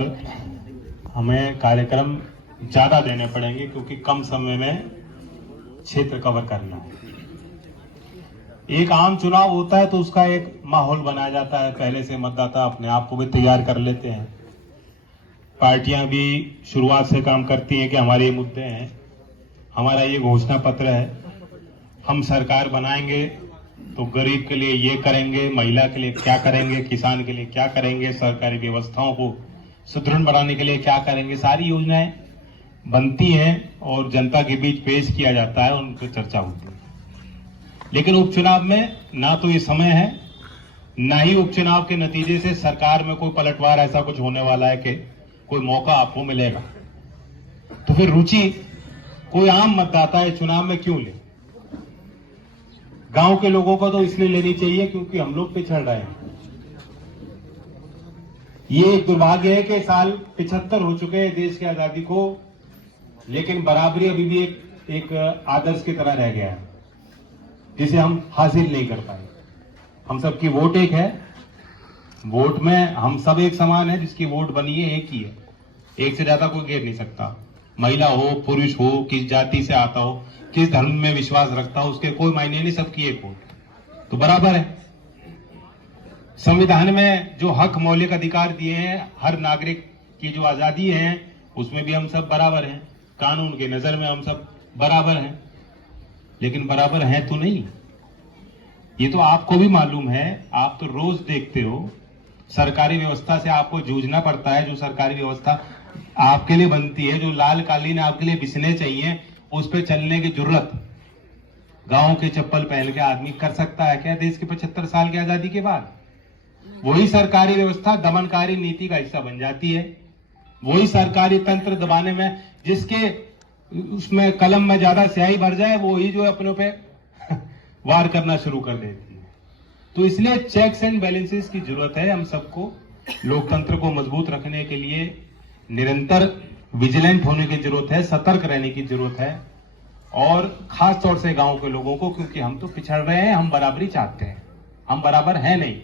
और हमें कार्यक्रम ज़्यादा देने पड़ेंगे क्योंकि कम समय में क्षेत्र कवर करना है। एक आम चुनाव होता है तो उसका एक माहौल बनाया जाता है, पहले से मतदाता अपने आप को भी तैयार कर लेते हैं। पार्टियां भी शुरुआत से काम करती हैं कि हमारे ये मुद्दे हैं, हमारा ये घोषणा पत्र है, हम सरकार बनाएंगे तो गरीब के लिए ये करेंगे, महिला के लिए क्या करेंगे, किसान के लिए क्या करेंगे, सरकारी व्यवस्थाओं को सुदृढ़ बनाने के लिए क्या करेंगे। सारी योजनाएं बनती हैं और जनता के बीच पेश किया जाता है, उन पर चर्चा होती है। लेकिन उपचुनाव में ना तो ये समय है, ना ही उपचुनाव के नतीजे से सरकार में कोई पलटवार ऐसा कुछ होने वाला है कि कोई मौका आपको मिलेगा। तो फिर रुचि कोई आम मतदाता है चुनाव में क्यों ले? गांव के लोगों को तो इसलिए लेनी चाहिए क्योंकि हम लोग पिछड़ रहे हैं। ये एक दुर्भाग्य है कि साल 75 हो चुके हैं देश की आजादी को, लेकिन बराबरी अभी भी एक आदर्श की तरह रह गया है जिसे हम हासिल नहीं कर पाए। हम सबकी वोट एक है, वोट में हम सब एक समान है, जिसकी वोट बनी है एक ही है, एक से ज्यादा कोई घेर नहीं सकता। महिला हो, पुरुष हो, किस जाति से आता हो, किस धर्म में विश्वास रखता हो, उसके कोई मायने नहीं, सबकी एक वोट तो बराबर है। संविधान में जो हक मौलिक अधिकार दिए हैं, हर नागरिक की जो आजादी है, उसमें भी हम सब बराबर हैं। कानून की नजर में हम सब बराबर हैं, लेकिन बराबर हैं तो नहीं। ये तो आपको भी मालूम है, आप तो रोज देखते हो, सरकारी व्यवस्था से आपको जूझना पड़ता है। जो सरकारी व्यवस्था आपके लिए बनती है, जो लाल कालीन आपके लिए बिछने चाहिए, उस पर चलने की जरूरत गांव के चप्पल पहन के आदमी कर सकता है क्या देश के 75 साल की आजादी के बाद? वही सरकारी व्यवस्था दमनकारी नीति का हिस्सा बन जाती है। वही सरकारी तंत्र दबाने में, जिसके उसमें कलम में ज्यादा स्याही भर जाए, वो ही जो अपने पे वार करना शुरू कर देती है। तो इसलिए चेक्स एंड बैलेंसेस की जरूरत है। हम सबको लोकतंत्र को मजबूत रखने के लिए निरंतर विजिलेंट होने की जरूरत है, सतर्क रहने की जरूरत है, और खास तौर से गांव के लोगों को, क्योंकि हम तो पिछड़ रहे हैं, हम बराबरी चाहते हैं, हम बराबर हैं नहीं।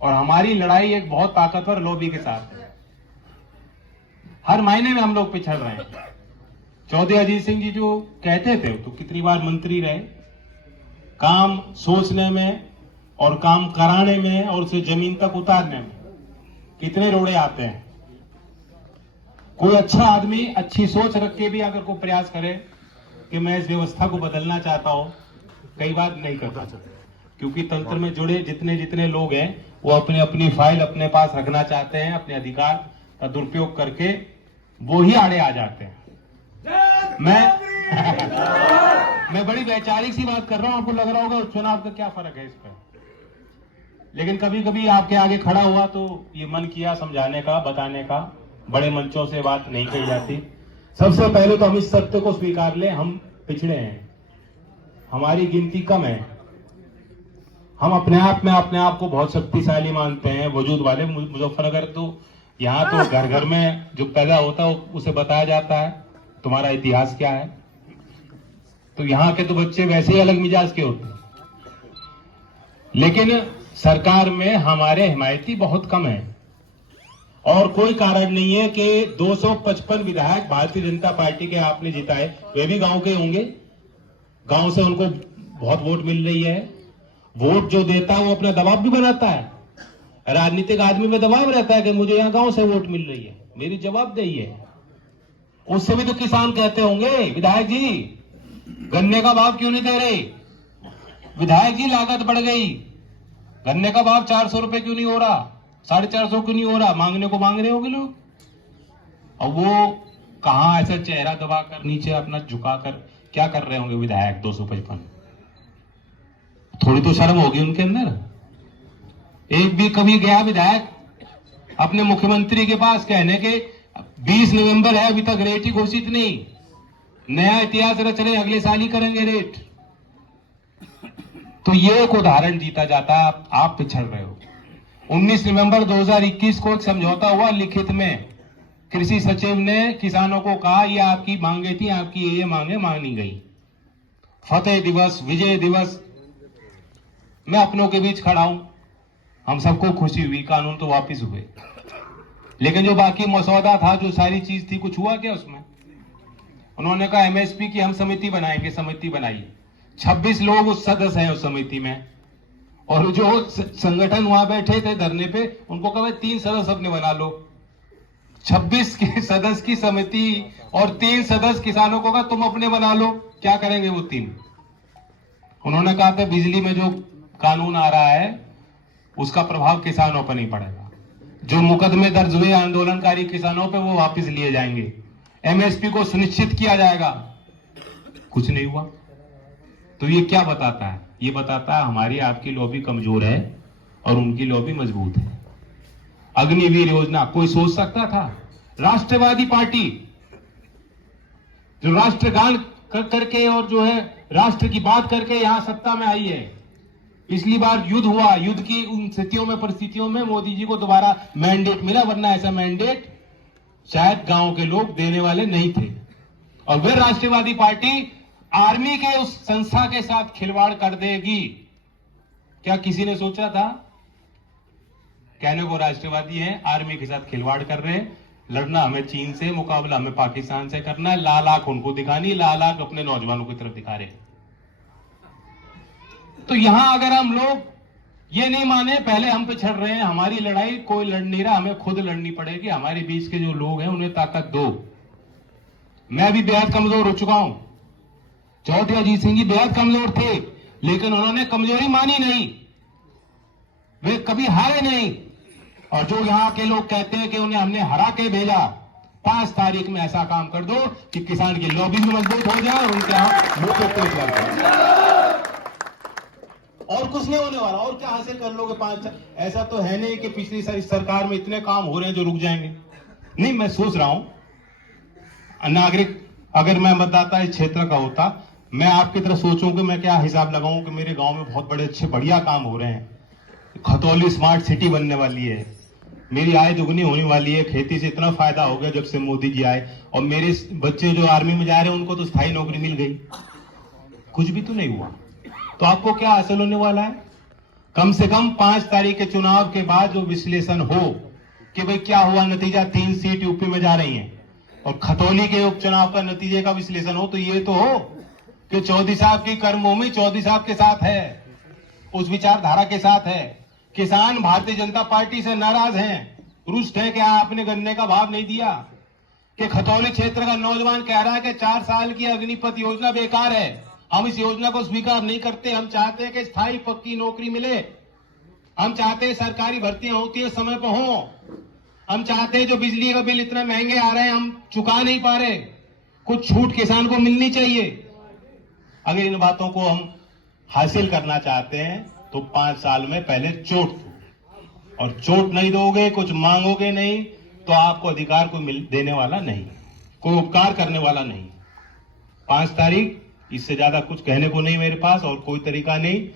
और हमारी लड़ाई एक बहुत ताकतवर लॉबी के साथ है। हर मायने में हम लोग पिछड़ रहे हैं। चौधरी अजीत सिंह जी जो कहते थे, तो कितनी बार मंत्री रहे, काम सोचने में और काम कराने में और उसे जमीन तक उतारने में कितने रोड़े आते हैं। कोई अच्छा आदमी अच्छी सोच रख के भी अगर कोई प्रयास करे कि मैं इस व्यवस्था को बदलना चाहता हूं, कई बार नहीं करता, क्योंकि तंत्र में जुड़े जितने जितने लोग हैं वो अपनी अपनी फाइल अपने पास रखना चाहते हैं, अपने अधिकार का दुरुपयोग करके वो ही आड़े आ जाते हैं। मैं बड़ी वैचारिक सी बात कर रहा हूं, आपको लग रहा होगा चुनाव का क्या फर्क है इस पर, लेकिन कभी कभी आपके आगे खड़ा हुआ तो ये मन किया समझाने का, बताने का। बड़े मंचों से बात नहीं कही जाती। सबसे पहले तो हम इस सत्य को स्वीकार लें, हम पिछड़े हैं, हमारी गिनती कम है। हम अपने आप को बहुत शक्तिशाली मानते हैं, वजूद वाले। मुजफ्फरनगर तो यहाँ तो घर घर में जो पैदा होता है उसे बताया जाता है तुम्हारा इतिहास क्या है। तो यहाँ के तो बच्चे वैसे ही अलग मिजाज के होते हैं, लेकिन सरकार में हमारे हिमायती बहुत कम है। और कोई कारण नहीं है कि 255 विधायक भारतीय जनता पार्टी के आपने जिताए, वे भी गांव के होंगे, गांव से उनको बहुत वोट मिल रही है। वोट जो देता है वो अपना दबाव भी बनाता है। राजनीतिक आदमी में दबाव रहता है कि मुझे यहाँ गांव से वोट मिल रही है, मेरी जवाबदेही है। उससे भी तो किसान कहते होंगे, विधायक जी गन्ने का भाव क्यों नहीं दे रहे, विधायक जी लागत बढ़ गई, गन्ने का भाव 400 रुपए क्यों नहीं हो रहा, 450 क्यों नहीं हो रहा, मांगने को मांग रहे होंगे लोग। और वो कहां ऐसा चेहरा दबाकर नीचे अपना झुकाकर क्या कर रहे होंगे विधायक 255? थोड़ी तो शर्म होगी उनके अंदर। एक भी कभी गया विधायक अपने मुख्यमंत्री के पास कहने के 20 नवंबर है, अभी तक रेट ही घोषित नहीं, नया इतिहास रच रहे, अगले साल ही करेंगे रेट। तो ये एक उदाहरण जीता जाता है, आप पिछड़ रहे हो। 19 नवंबर 2021 को एक समझौता हुआ लिखित में, कृषि सचिव ने किसानों को कहा ये आपकी मांगे थी, आपकी ये मांगे मानी गई। फतेह दिवस, विजय दिवस, मैं अपनों के बीच खड़ा हूं, हम सबको खुशी हुई, कानून तो वापिस हुए। लेकिन जो बाकी मसौदा था, जो सारी चीज थी, कुछ हुआ क्या उसमें? उन्होंने कहा एमएसपी की हम समिति बनाएंगे, समिति बनाई। 26 लोग उस सदस्य हैं उस समिति में, और जो संगठन वहां बैठे थे धरने पे, उनको कहा 3 सदस्य अपने बना लो। 26 के सदस्य की समिति और 3 सदस्य किसानों को कहा तुम अपने बना लो। क्या करेंगे वो 3? उन्होंने कहा था बिजली में जो कानून आ रहा है उसका प्रभाव किसानों पर नहीं पड़ेगा, जो मुकदमे दर्ज हुए आंदोलनकारी किसानों पे वो वापस लिए जाएंगे, एमएसपी को सुनिश्चित किया जाएगा। कुछ नहीं हुआ। तो ये क्या बताता है? ये बताता है हमारी आपकी लॉबी कमजोर है और उनकी लॉबी मजबूत है। अग्निवीर योजना कोई सोच सकता था? राष्ट्रवादी पार्टी जो राष्ट्रगान करके और जो है राष्ट्र की बात करके यहां सत्ता में आई है। पिछली बार युद्ध हुआ, युद्ध की उन स्थितियों में, परिस्थितियों में मोदी जी को दोबारा मैंडेट मिला, वरना ऐसा मैंडेट शायद गांव के लोग देने वाले नहीं थे। और वे राष्ट्रवादी पार्टी आर्मी के उस संस्था के साथ खिलवाड़ कर देगी, क्या किसी ने सोचा था? कहने को राष्ट्रवादी हैं, आर्मी के साथ खिलवाड़ कर रहे हैं। लड़ना हमें चीन से, मुकाबला हमें पाकिस्तान से करना है। लाल आंख उनको दिखानी, लाल आंख अपने नौजवानों की तरफ दिखा रहे। तो यहां अगर हम लोग ये नहीं माने पहले हम पे छड़ रहे हैं, हमारी लड़ाई कोई लड़ नहीं रहा, हमें खुद लड़नी पड़ेगी। हमारे बीच के जो लोग हैं उन्हें ताकत दो। मैं भी बेहद कमजोर हो चुका हूं। चौधरी अजीत सिंह जी बेहद कमजोर थे, लेकिन उन्होंने कमजोरी मानी नहीं, वे कभी हारे नहीं। और जो यहां के लोग कहते हैं कि उन्हें हमने हरा के भेजा, 5 तारीख में ऐसा काम कर दो कि किसान की लॉबी भी मजबूत हो जाए और उनके यहां मुंह पे पेट लग जाए। और कुछ नहीं होने वाला। और क्या हासिल कर लोगे 5? ऐसा तो है नहीं कि पिछली सरकार में इतने काम हो रहे हैं जो रुक जाएंगे। नहीं, मैं सोच रहा हूं नागरिक अगर मैं मतदाता इस क्षेत्र का होता, मैं आपकी तरह सोचूं कि मैं क्या हिसाब लगाऊं कि मेरे गांव में बहुत बड़े अच्छे बढ़िया काम हो रहे हैं, खतौली स्मार्ट सिटी बनने वाली है, मेरी आय दुगनी होने वाली है, खेती से इतना फायदा हो गया जब से मोदी जी आए, और मेरे बच्चे जो आर्मी में जा रहे हैं उनको तो स्थायी नौकरी मिल गई। कुछ भी तो नहीं हुआ। तो आपको क्या हासिल होने वाला है? कम से कम 5 तारीख के चुनाव के बाद जो विश्लेषण हो कि भाई क्या हुआ, नतीजा 3 सीट यूपी में जा रही हैं, और खतौली के उपचुनाव का नतीजे का विश्लेषण हो, तो ये तो हो कि चौधरी साहब की कर्मभूमि चौधरी साहब के साथ है, उस विचारधारा के साथ है। किसान भारतीय जनता पार्टी से नाराज हैं, रुष्ट हैं कि आपने गन्ने का भाव नहीं दिया, कि खतौली क्षेत्र का नौजवान कह रहा है कि 4 साल की अग्निपथ योजना बेकार है, हम इस योजना को स्वीकार नहीं करते। हम चाहते हैं कि स्थायी पक्की नौकरी मिले, हम चाहते हैं सरकारी भर्तियां होती है समय पर हो, हम चाहते हैं जो बिजली का बिल इतना महंगे आ रहे हैं हम चुका नहीं पा रहे, कुछ छूट किसान को मिलनी चाहिए। अगर इन बातों को हम हासिल करना चाहते हैं तो 5 साल में पहले चोट दो, और चोट नहीं दोगे, कुछ मांगोगे नहीं, तो आपको अधिकार कोई देने वाला नहीं, कोई उपकार करने वाला नहीं। 5 तारीख, इससे ज्यादा कुछ कहने को नहीं मेरे पास, और कोई तरीका नहीं।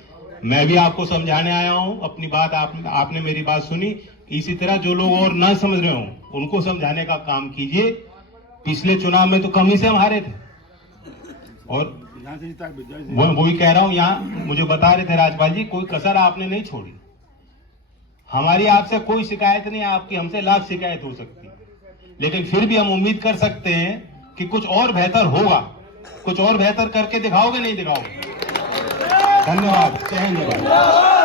मैं भी आपको समझाने आया हूं, अपनी बात आपने मेरी बात सुनी। इसी तरह जो लोग और ना समझ रहे हो उनको समझाने का काम कीजिए। पिछले चुनाव में तो कम ही से हम हारे थे, और वो ही कह रहा हूं, यहाँ मुझे बता रहे थे राजपाल जी, कोई कसर आपने नहीं छोड़ी। हमारी आपसे कोई शिकायत नहीं, आपकी हमसे लाख शिकायत हो सकती, लेकिन फिर भी हम उम्मीद कर सकते हैं कि कुछ और बेहतर होगा। कुछ और बेहतर करके दिखाओगे, नहीं दिखाओगे? धन्यवाद। जय हिंद।